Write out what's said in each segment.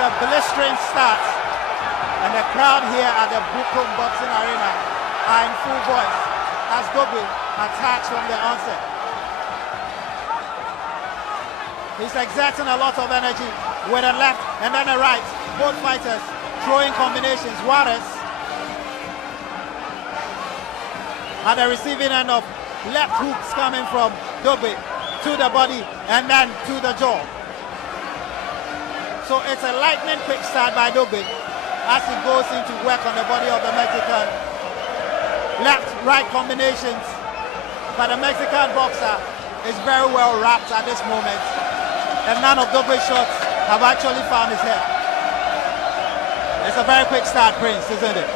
a blistering start, and the crowd here at the Bukom Boxing Arena are in full voice as Dogboe attacks from the onset. He's exerting a lot of energy with a left and then a right. Both fighters throwing combinations. Juarez at the receiving end of left hooks coming from Dogboe to the body and then to the jaw. So it's a lightning quick start by Dogboe as he goes into work on the body of the Mexican. Left-right combinations, but the Mexican boxer is very well wrapped at this moment, and none of Dogboe's shots have actually found his head. It's a very quick start, Prince, isn't it?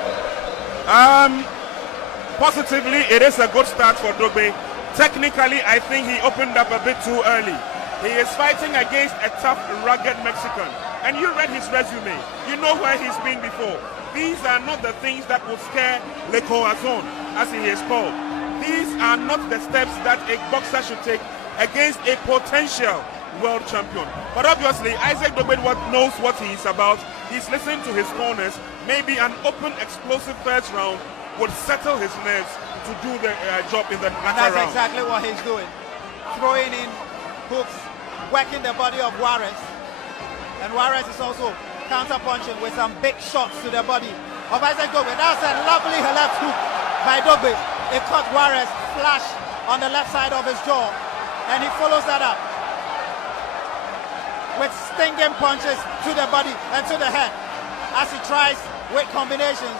Positively, it is a good start for Dogboe. Technically, I think he opened up a bit too early. He is fighting against a tough, rugged Mexican. And you read his resume. You know where he's been before. These are not the things that will scare Le Corazon, as he is called. These are not the steps that a boxer should take against a potential world champion. But obviously, Isaac Dogboe knows what he is about. He's listening to his corners. Maybe an open, explosive first round would settle his nerves to do the job in the latter round. That's exactly what he's doing. Throwing in hooks, working the body of Juarez. And Juarez is also counter-punching with some big shots to the body of Isaac Dogboe. That's a lovely left hook by Dogboe. It caught Juarez flash on the left side of his jaw. And he follows that up with stinging punches to the body and to the head as he tries with combinations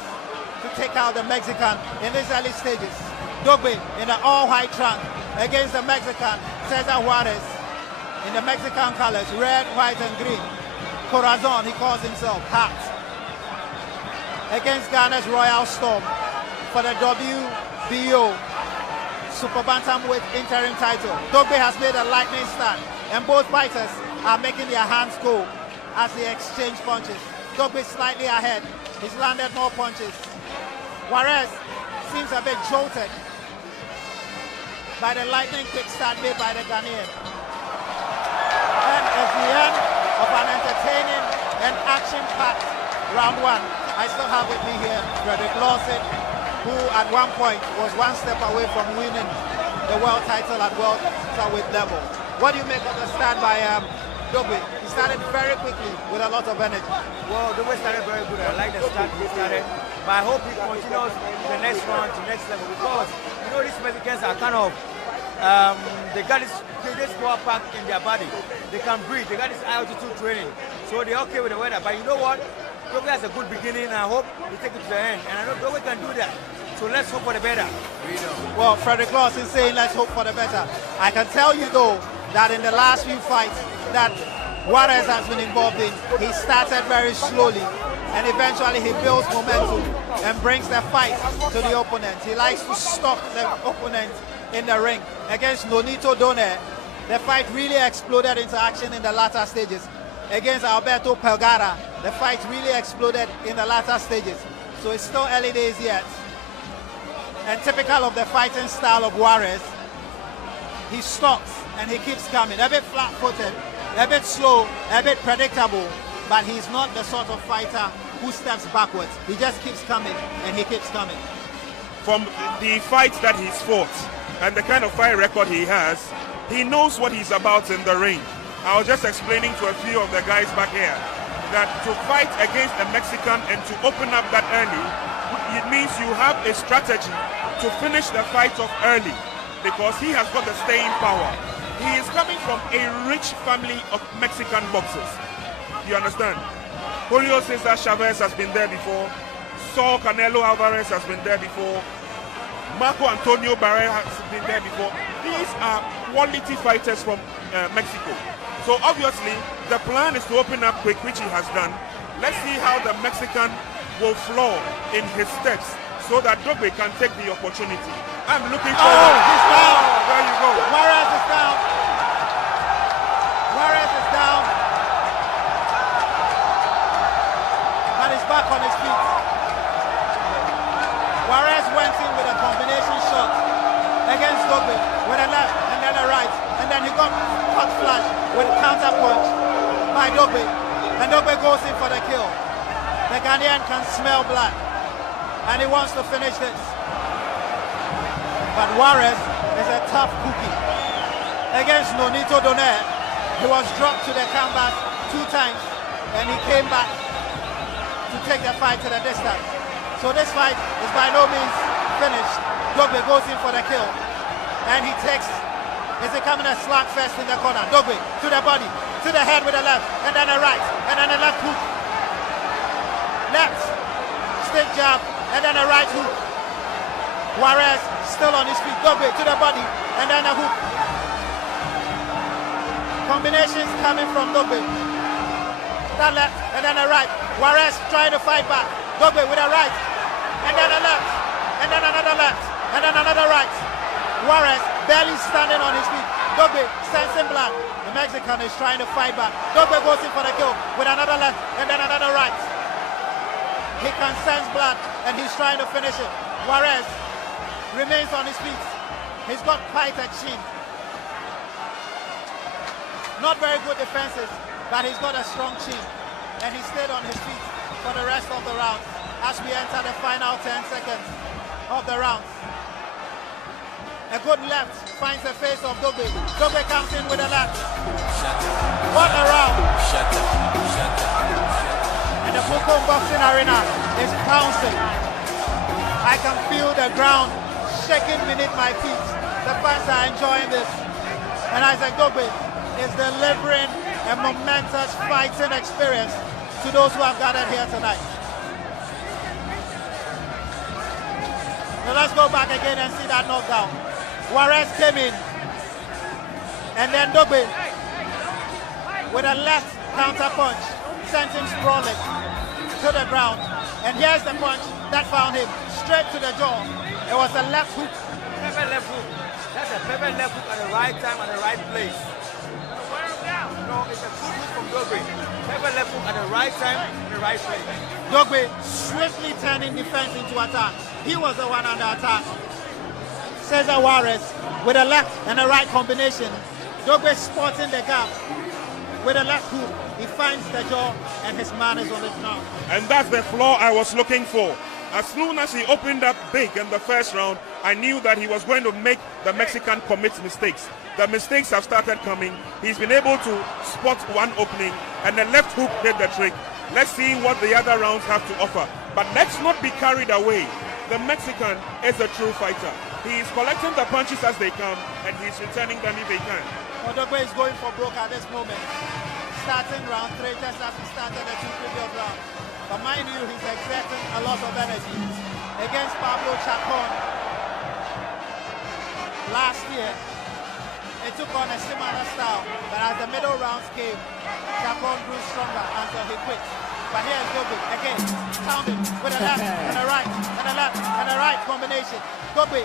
to take out the Mexican in these early stages. Dogboe in the all-white trunk against the Mexican Cesar Juarez in the Mexican colors, red, white, and green. Corazon, he calls himself, hat. Against Ghana's Royal Storm for the WBO Super Bantamweight interim title. Dogboe has made a lightning start, and both fighters are making their hands go as they exchange punches. Dogboe slightly ahead. He's landed more punches. Juarez seems a bit jolted by the lightning quick start made by the Ghanaian. And at the end of an entertaining and action-packed round one, I still have with me here Frederick Lawson, who at one point was one step away from winning the world title at world welterweight level. What do you make of the start by Dogboe? He started very quickly with a lot of energy. Well, Dogboe started very good. I like the start he started, but I hope he continues the next round to next level, because you know these Mexicans are kind of they got this power pack in their body. They can breathe. They got this altitude training, so they're okay with the weather. But you know what? Dogboe has a good beginning, and I hope he take it to the end. And I know Dogboe can do that. So let's hope for the better. Well, Frederick Lawson is saying let's hope for the better. I can tell you though that in the last few fights that Juarez has been involved in, he started very slowly and eventually he builds momentum and brings the fight to the opponent. He likes to stalk the opponent in the ring. Against Nonito Donaire, the fight really exploded into action in the latter stages. Against Alberto Pelgara, the fight really exploded in the latter stages. So it's still early days yet. And typical of the fighting style of Juarez, he stops and he keeps coming. A bit flat-footed, a bit slow, a bit predictable, but he's not the sort of fighter who steps backwards. He just keeps coming and he keeps coming. From the fights that he's fought and the kind of fight record he has, he knows what he's about in the ring. I was just explaining to a few of the guys back here that to fight against a Mexican and to open up that early, it means you have a strategy to finish the fight off early, because he has got the staying power. He is coming from a rich family of Mexican boxers. You understand? Julio Cesar Chavez has been there before. Saul Canelo Alvarez has been there before. Marco Antonio Barrera has been there before. These are quality fighters from Mexico. So obviously, the plan is to open up quick, which he has done. Let's see how the Mexican will flow in his steps so that Dogboe can take the opportunity. I'm looking forward. Oh, he's down. There you go. Juarez is down. Juarez is down. And he's back on his feet. Juarez went in with a combination shot against Dogboe with a left and then a right. And then he got caught flush with a counter punch by Dogboe. And Dogboe goes in for the kill. The Ghanaian can smell blood, and he wants to finish this. But Juarez is a tough cookie. Against Nonito Donaire, he was dropped to the canvas 2 times, and he came back to take the fight to the distance. So this fight is by no means finished. Dogboe goes in for the kill, and he takes, is becoming a slugfest in the corner. Dogboe to the body, to the head with a left, and then a right, and then a left hook. Left, stiff jab, and then a right hook. Juarez still on his feet. Dogboe to the body, and then a hook. Combinations coming from Dogboe. That left, and then a right. Juarez trying to fight back. Dogboe with a right, and then a left, and then another left, and then another right. Juarez barely standing on his feet. Dogboe sensing blood. The Mexican is trying to fight back. Dogboe goes in for the kill with another left, and then another right. He can sense blood, and he's trying to finish it. Juarez remains on his feet. He's got quite a chin. Not very good defenses, but he's got a strong chin. And he stayed on his feet for the rest of the round as we enter the final 10 seconds of the round. A good left finds the face of Dogboe. Dogboe comes in with a left. What a round! And the Bukom Boxing Arena is bouncing. I can feel the ground shaking beneath my feet. The fans are enjoying this. And Isaac Dogboe is delivering a momentous fighting experience to those who have gathered here tonight. Now let's go back again and see that knockdown. Juarez came in, and then Dogboe with a left counter punch sent him sprawling to the ground. And here's the punch that found him straight to the jaw. It was a left hook. Pepper left hook. That's a pepper left hook at the right time and the right place. No, it's a good hook from Dogboe. Pepper left hook at the right time and the right place. Dogboe swiftly turning defense into attack. He was the one under attack. Cesar Juarez with a left and a right combination. Dogboe spotting the gap with a left hook. He finds the jaw, and his man is on it now. And that's the flaw I was looking for. As soon as he opened up big in the first round, I knew that he was going to make the Mexican commit mistakes. The mistakes have started coming. He's been able to spot one opening, and the left hook did the trick. Let's see what the other rounds have to offer. But let's not be carried away. The Mexican is a true fighter. He is collecting the punches as they come, and he's returning them if he can. Well, Dogboe is going for broke at this moment. Starting round 3 just as he started the 2 previous rounds. But mind you, he's exerting a lot of energy. Against Pablo Chacon last year, it took on a similar style, but as the middle rounds came, Chacon grew stronger until he quit. But here's Dogboe again, pounding with a left and a right and a left and a right combination. Dogboe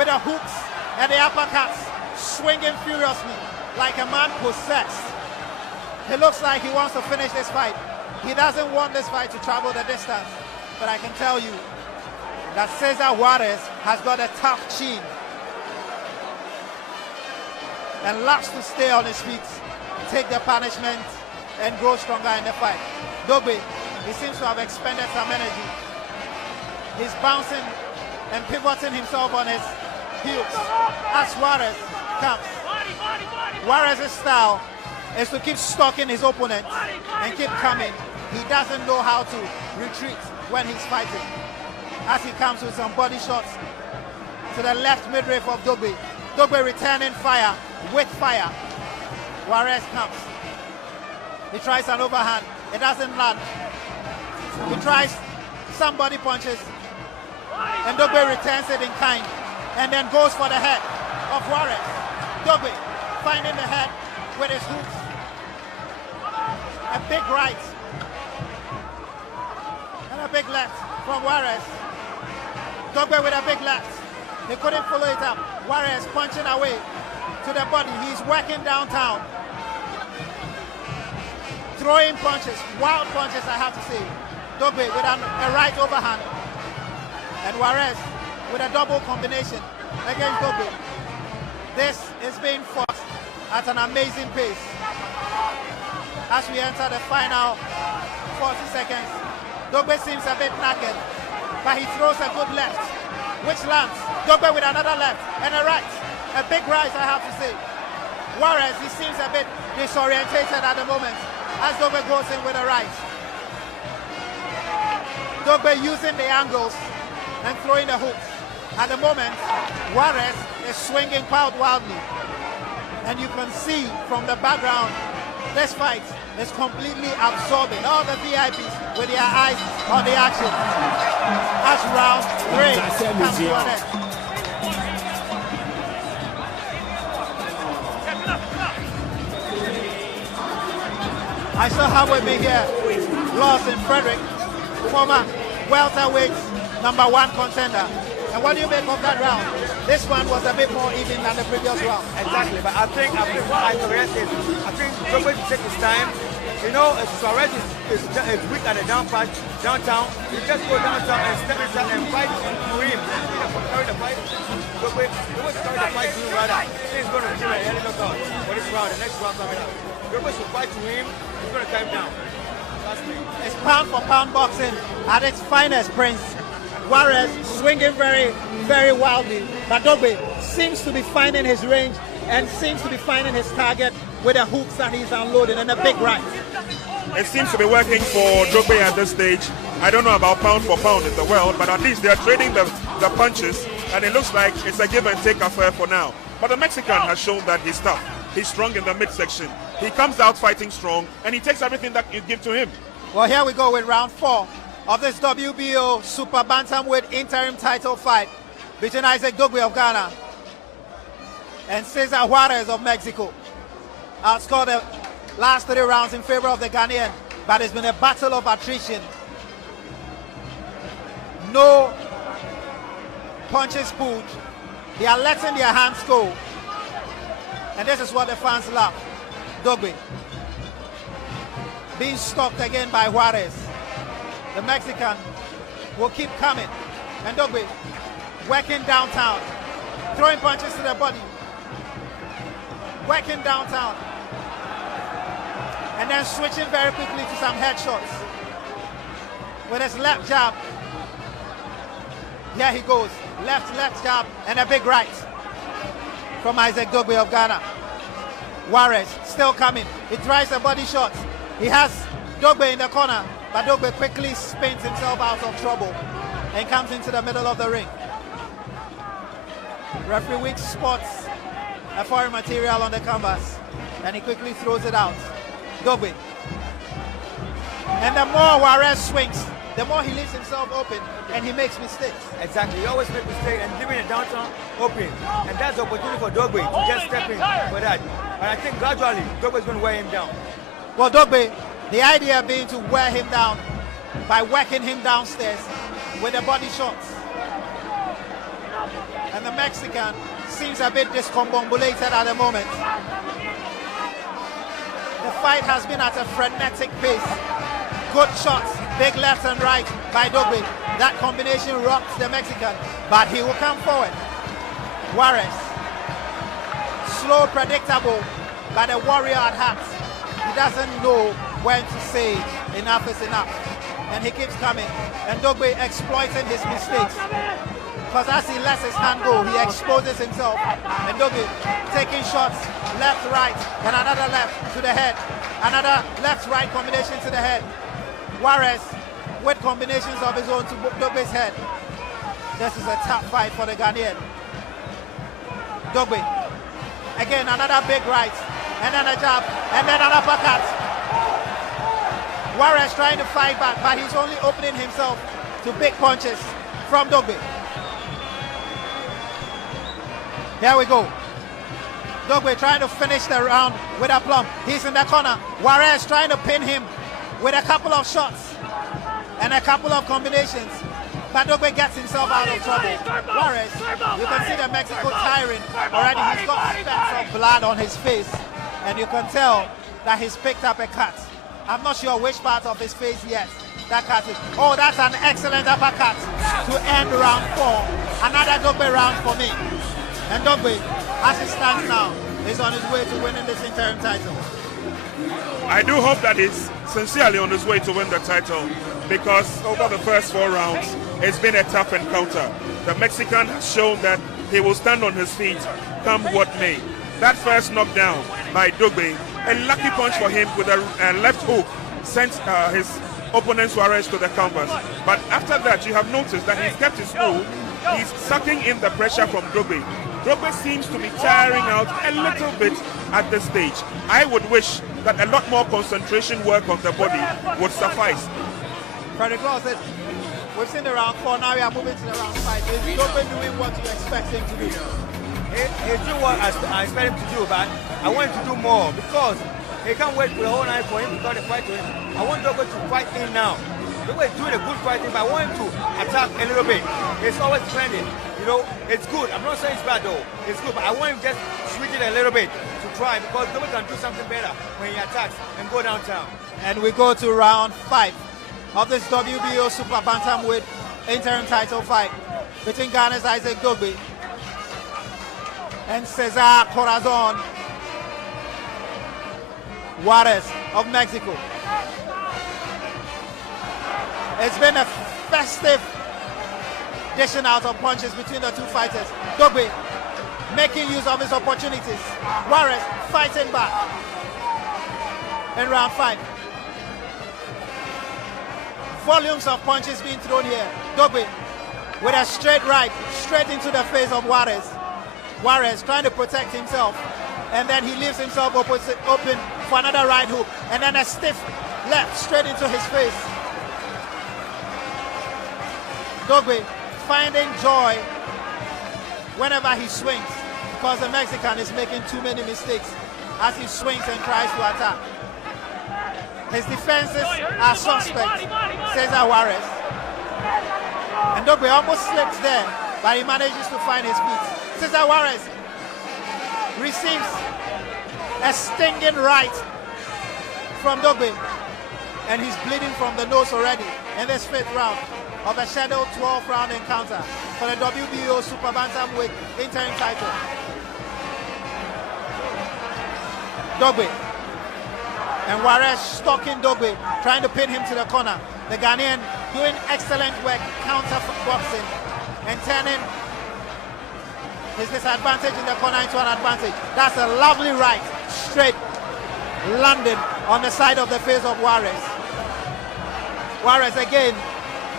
with the hooks and the uppercuts, swinging furiously like a man possessed. He looks like he wants to finish this fight. He doesn't want this fight to travel the distance. But I can tell you that Cesar Juarez has got a tough chin and loves to stay on his feet, take the punishment, and grow stronger in the fight. Dogboe, he seems to have expended some energy. He's bouncing and pivoting himself on his heels as Juarez comes. Juarez's style is to keep stalking his opponent and keep coming. He doesn't know how to retreat when he's fighting. As he comes with some body shots to the left midriff of Dogboe. Dogboe returning fire with fire. Juarez comes. He tries an overhand. It doesn't land. He tries some body punches, and Dogboe returns it in kind, and then goes for the head of Juarez. Dogboe finding the head with his hooks. A big right and a big left from Juarez. Dogboe with a big left. He couldn't follow it up. Juarez punching away to the body. He's working downtown. Throwing punches, wild punches, I have to say. Dogboe with a right overhand. And Juarez with a double combination against Dogboe. This is being fought at an amazing pace. as we enter the final 40 seconds. Dogboe seems a bit knackered, but he throws a good left, which lands. Dogboe with another left and a right. A big right, I have to say. Juarez, he seems a bit disorientated at the moment as Dogboe goes in with a right. Dogboe using the angles and throwing the hooks. At the moment, Juarez is swinging quite wildly. And you can see from the background, this fight is completely absorbing all the VIPs with their eyes on the action. As round 3 comes to an end. I still have with me here Lawson Frederick, former welterweight #1 contender. And what do you make of that round? This one was a bit more even than the previous round. Exactly, but I think what I correct is, I think Dogboe to take his time. You know, Juarez is weak at the downtown. You just go downtown and step inside and fight to him. Carry the fight. Dogboe carry the fight to him rather. He's going to give an early knockout for this round, the next round coming up. Dogboe should fight to him. He's going to tie him down. It's pound for pound boxing at its finest, Prince. Juarez swinging very, very wildly, but Dogboe seems to be finding his range and seems to be finding his target with the hooks that he's unloading and a big right. It seems to be working for Dogboe at this stage. I don't know about pound for pound in the world, but at least they're trading the punches, and it looks like it's a give and take affair for now. But the Mexican has shown that he's tough. He's strong in the midsection. He comes out fighting strong, and he takes everything that you give to him. Well, here we go with round 4 of this WBO Super Bantamweight interim title fight between Isaac Dogboe of Ghana and Cesar Juarez of Mexico. Outscored the last 3 rounds in favor of the Ghanaian, but it's been a battle of attrition. No punches pulled. They are letting their hands go. And this is what the fans love. Dogboe being stopped again by Juarez. The Mexican will keep coming. And Dogboe working downtown, throwing punches to the body, working downtown, and then switching very quickly to some headshots with his left jab. Here he goes, left jab, and a big right from Isaac Dogboe of Ghana. Juarez still coming. He tries the body shots. He has Dogboe in the corner, but Dogboe quickly spins himself out of trouble and comes into the middle of the ring. Referee Weeks spots a foreign material on the canvas, and he quickly throws it out. Dogboe. And the more Juarez swings, the more he leaves himself open, and he makes mistakes. Exactly, he always makes mistakes and leaving the downtown open. And that's the opportunity for Dogboe to just step in for that. And I think gradually, Dogboe is going to wear him down. Well, Dogboe, the idea being to wear him down by working him downstairs with the body shots. And the Mexican seems a bit discombobulated at the moment. The fight has been at a frenetic pace. Good shots, big left and right by Dogboe. That combination rocks the Mexican, but he will come forward. Juarez, slow, predictable, but a warrior at heart. He doesn't know when to say enough is enough. And he keeps coming. And Dogboe exploiting his mistakes. Because as he lets his hand go, he exposes himself. And Dogboe taking shots left, right, and another left to the head. Another left-right combination to the head. Juarez with combinations of his own to Dogboe's head. This is a tough fight for the Ghanaian. Dogboe. Again, another big right. And then a jab. And then an uppercut. Juarez trying to fight back, but he's only opening himself to big punches from Dogboe. Here we go. Dogboe trying to finish the round with a plumb. He's in the corner. Juarez trying to pin him with a couple of shots and a couple of combinations. But Dogboe gets himself out of trouble. Juarez, you can see the Mexico tiring already. He's got specks of blood on his face. And you can tell that he's picked up a cut. I'm not sure which part of his face yet that cut is. Oh, that's an excellent uppercut to end round 4. Another Dogboe round for me. And Dogboe, as it stands now, is on his way to winning this interim title. I do hope that he's sincerely on his way to win the title, because over the first 4 rounds, it's been a tough encounter. The Mexican has shown that he will stand on his feet, come what may. That first knockdown by Dogboe, a lucky punch for him with a left hook, sent his opponent Juarez to the canvas. But after that, you have noticed that he's kept his cool. He's sucking in the pressure from Dogboe. Dogboe seems to be tiring out a little bit at this stage. I would wish that a lot more concentration work on the body would suffice. Frederick Lawson, we've seen the round 4, now we are moving to the round 5. Is Dogboe doing what you expect him to do? He's doing what I expect him to do, but I want him to do more, because he can't wait for the whole night for him to start the fight to him. I want Dogboe to fight in now. Dogboe is doing a good fighting, but I want him to attack a little bit. It's always defending. You know, it's good. I'm not saying it's bad though. It's good, but I want him just switch it a little bit to try, because Dogboe can do something better when he attacks and go downtown. And we go to round 5 of this WBO Super Bantamweight interim title fight between Ghana's Isaac Dogboe and Cesar Corazon Juarez of Mexico. It's been a festive dishing out of punches between the two fighters. Dogboe making use of his opportunities. Juarez fighting back in round 5. Volumes of punches being thrown here. Dogboe with a straight right, straight into the face of Juarez. Juarez trying to protect himself, and then he leaves himself open for another right hook, and then a stiff left straight into his face. Dogboe finding joy whenever he swings, because the Mexican is making too many mistakes as he swings and tries to attack. His defenses are suspect, Cesar Juarez. And Dogboe almost slips there, but he manages to find his feet. Cesar Juarez receives a stinging right from Dogboe, and he's bleeding from the nose already in this 5th round of a scheduled 12-round encounter for the WBO Super Bantamweight interim title. Dogboe and Juarez stalking Dogboe, trying to pin him to the corner. The Ghanaian doing excellent work counter boxing and turning his disadvantage in the corner into an advantage. That's a lovely right, straight, landing on the side of the face of Juarez. Juarez again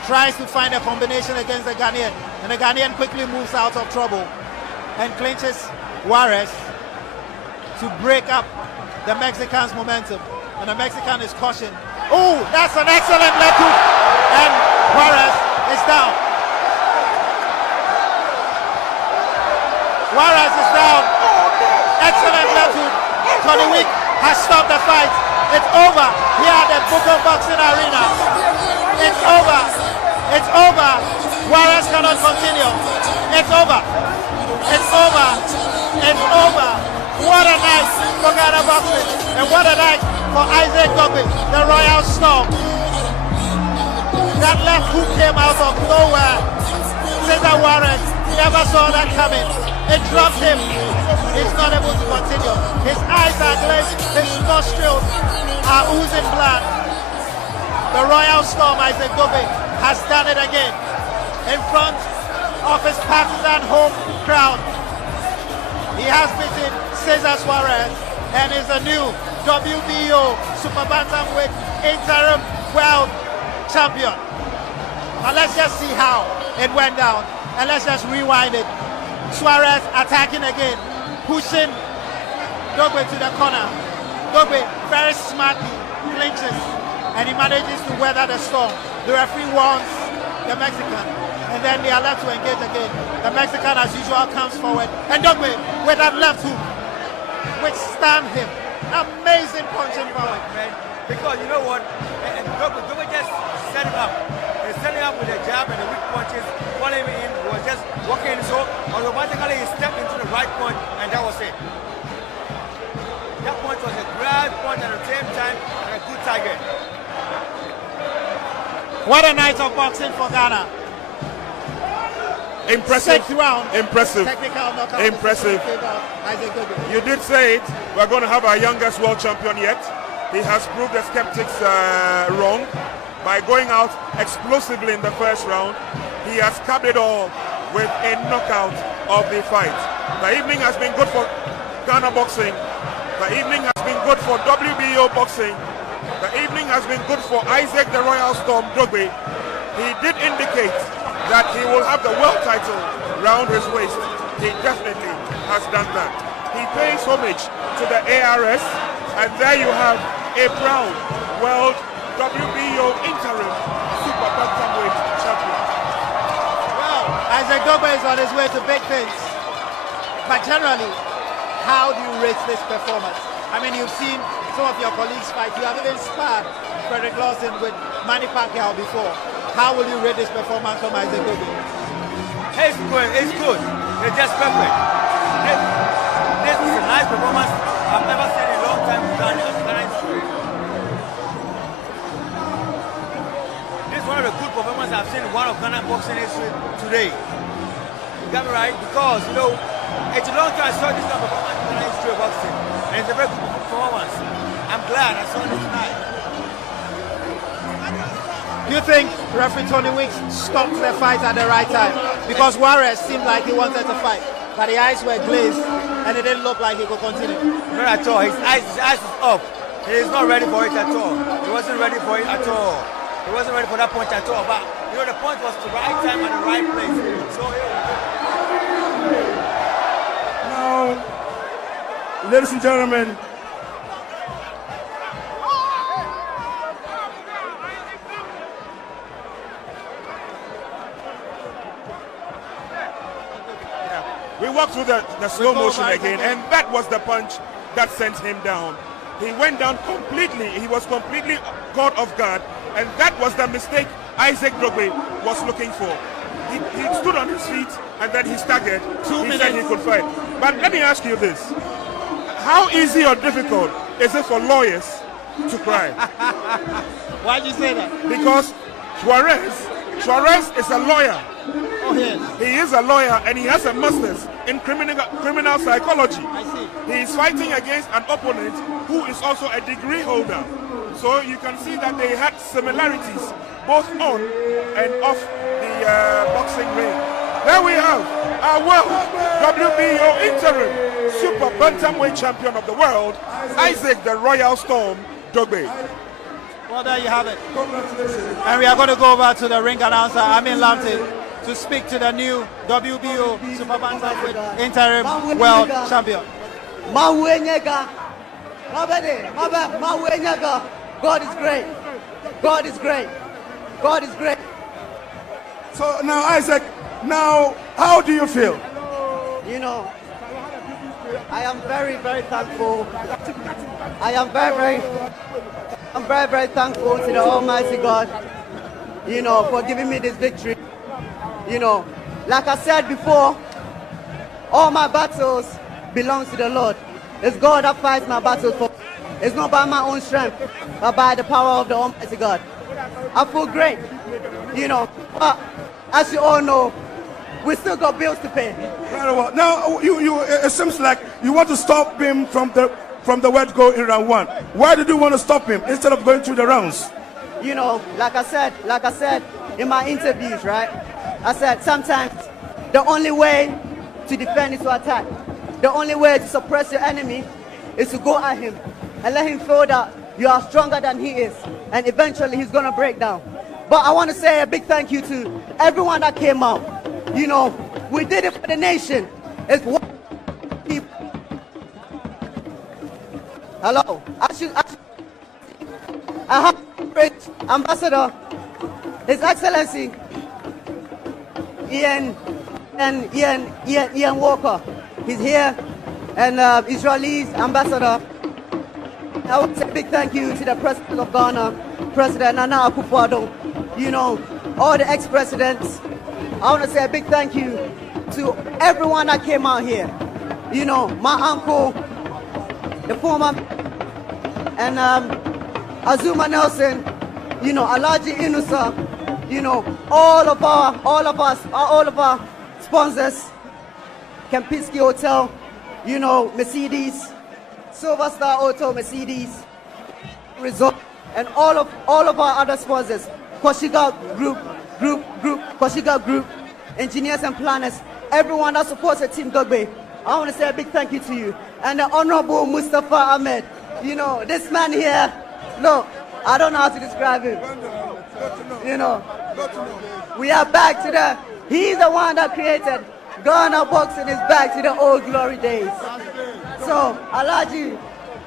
tries to find a combination against the Ghanaian, and the Ghanaian quickly moves out of trouble and clinches Juarez to break up the Mexican's momentum. And the Mexican is cautioned. Oh, that's an excellent left hook, and Juarez is down. Juarez is down. Excellent left hook. Tony Wick has stopped the fight. It's over here at the Booker Boxing Arena. It's over. It's over. Juarez cannot continue. It's over. It's over. It's over. What a night for Ghana boxing, and what a night for Isaac Dogboe, the Royal Storm. That left hook came out of nowhere. Cesar Juarez never saw that coming. It dropped him. He's not able to continue. His eyes are glazed. His nostrils are oozing blood. The Royal Storm, Isaac Dogboe, has done it again in front of his partisan home crowd. He has beaten Cesar Juarez and is a new WBO Super Bantamweight interim world champion. Now let's just see how it went down, and let's just rewind it. Juarez attacking again, pushing Dogboe to the corner. Dogboe very smartly clinches, and he manages to weather the storm. The referee warns the Mexican, and then they are left to engage again. The Mexican, as usual, comes forward, and Dogboe with that left hook withstand him. Amazing punching power, man. Because you know what? And Dogboe just set him up. He set him up with a jab and the weak punches, falling in. He was just walking in, so automatically he stepped into the right punch, and that was it. That punch was a great punch at the same time, and a good target. What a night of boxing for Ghana. Impressive. 6th round. Impressive. Technical knockout. Impressive. Isaac Dogboe. You did say it. We're going to have our youngest world champion yet. He has proved the skeptics wrong by going out explosively in the first round. He has capped it all with a knockout of the fight. The evening has been good for Ghana boxing. The evening has been good for WBO boxing. The evening has been good for Isaac the Royal Storm Dogboe. He did indicate that he will have the world title round his waist. He definitely has done that. He pays homage to the ARS, and there you have a proud world WBO interim super bantamweight champion. Well, Isaac Dogboe is on his way to big things. But generally, how do you rate this performance? I mean, you've seen some of your colleagues fight. You have even sparred Frederick Lawson with Manny Pacquiao before. How will you rate this performance from Isaac Dogboe? It's good. It's good. It's just perfect. This is a nice performance I've never seen in a long time in Ghana history. This is one of the good performances I've seen in one of Ghana boxing history today. You got me right? Because, you know, it's a long time I saw this kind of performance in Ghana history of boxing. And it's a very good performance. I'm glad I saw this tonight. Do you think referee Tony Weeks stopped the fight at the right time? Because Juarez seemed like he wanted to fight, but the eyes were glazed and it didn't look like he could continue. Not at all. His eyes is up. He is not ready for it at all. He wasn't ready for it at all. He wasn't ready for that punch at all. But you know, the punch was the right time and the right place. So now, ladies and gentlemen, we walked through the slow motion again, and that was the punch that sent him down. He went down completely. He was completely caught off guard, and that was the mistake Isaac Dogboe was looking for. He stood on his feet, and then he staggered. 2 minutes. He said he could fight. But let me ask you this. How easy or difficult is it for lawyers to cry? Why did you say that? Because Juarez is a lawyer. Oh, yes. He is a lawyer and he has a master's in criminal psychology. I see. He is fighting against an opponent who is also a degree holder. So you can see that they had similarities both on and off the boxing ring. There we have our world WBO interim super bantamweight champion of the world, Isaac the Royal Storm Dogboe. Well, there you have it. And we are going to go over to the ring announcer, Amin Lamte, to speak to the new WBO Super Bantamweight interim world champion. God is great. God is great. God is great. So now, Isaac, now how do you feel? You know, I am very, very thankful. I'm very, very thankful to the Almighty God, you know, for giving me this victory. You know, like I said before, all my battles belong to the Lord. It's God that fights my battles for me. It's not by my own strength, but by the power of the Almighty God. I feel great, you know, but as you all know, we still got bills to pay. Very well. Now, it seems like you want to stop him from the word go in round one. Why did you want to stop him instead of going through the rounds? You know, like I said in my interviews, right? I said sometimes the only way to defend is to attack. The only way to suppress your enemy is to go at him and let him feel that you are stronger than he is, and eventually he's gonna break down. But I want to say a big thank you to everyone that came out. You know, we did it for the nation. It's one people. Hello. I have great Ambassador, His Excellency Ian Walker. He's here, and Israel's ambassador. I want to say a big thank you to the President of Ghana, President Nana Akufo-Addo. You know, all the ex-presidents. I want to say a big thank you to everyone that came out here. You know, my uncle, the former, and Azuma Nelson, you know, Alaji Inusa, you know, all of our sponsors, Kempinski Hotel, you know, Mercedes, Silver Star Auto, Mercedes, Resort, and all of our other sponsors, Koshiga Group, Koshiga Group, engineers and planners, everyone that supports the team Dogboe. I want to say a big thank you to you. And the Honorable Mustafa Ahmed, you know, this man here, look, I don't know how to describe him. You know, we are back to the, he's the one that created Ghana boxing is back to the old glory days. So, Alhaji,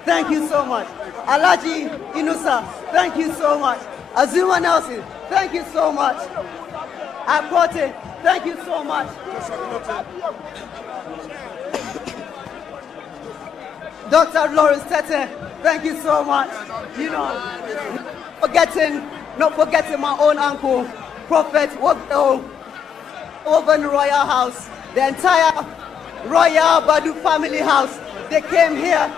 thank you so much. Alhaji Inusa, thank you so much. Azuma Nelson, thank you so much. Akote, thank you so much. Dr. Lawrence Tete, thank you so much. You know, not forgetting my own uncle, Prophet Wogdo, over in the Royal House, the entire Royal Badu family house. They came here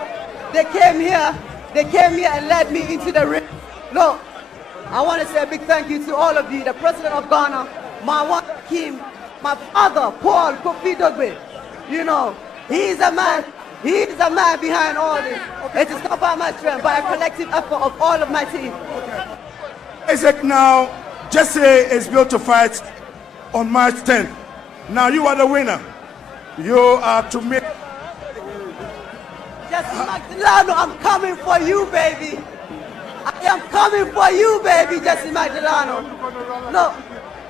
and led me into the ring. Look, I want to say a big thank you to all of you, the President of Ghana, my one Kim, my father, Paul Kofi Dogboe. You know, he's a man behind all this. It is not by my strength, by a collective effort of all of my team. Isaac, now, Jesse is built to fight on March 10th. Now you are the winner. You are to meet. Jesse Magdaleno, I'm coming for you, baby. I am coming for you, baby, Jesse Magdaleno. No,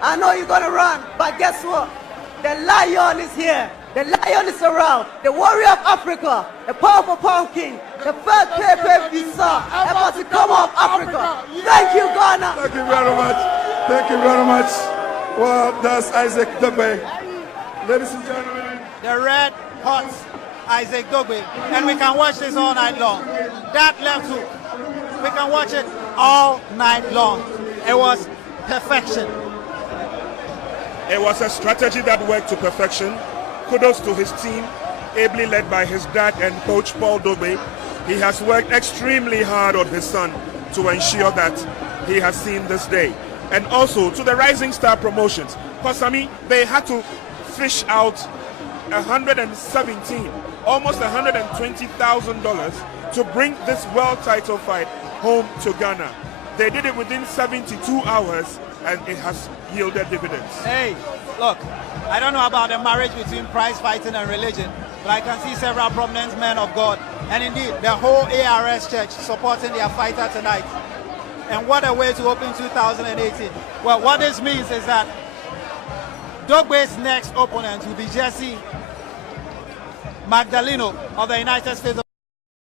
I know you're gonna run, but guess what? The lion is here. The lion is around. The warrior of Africa, the powerful pumpkin, the first paper you saw about to come off Africa. Thank you, Ghana. Thank you very much. Thank you very much. Well, that's Isaac Dogboe. Ladies and gentlemen, The red hot Isaac Dogboe. And we can watch this all night long. That left hook, we can watch it all night long. It was perfection. It was a strategy that worked to perfection. Kudos to his team, ably led by his dad and coach Paul Dogboe. He has worked extremely hard on his son to ensure that he has seen this day. And also to the Rising Star Promotions. Because I mean, they had to fish out 117, almost $120,000 to bring this world title fight home to Ghana. They did it within 72 hours and it has yielded dividends. Hey, look, I don't know about the marriage between prize fighting and religion, but I can see several prominent men of God, and indeed the whole ARS church supporting their fighter tonight. And what a way to open 2018. Well, what this means is that Dogboe's next opponent will be Jesse Magdaleno of the United States of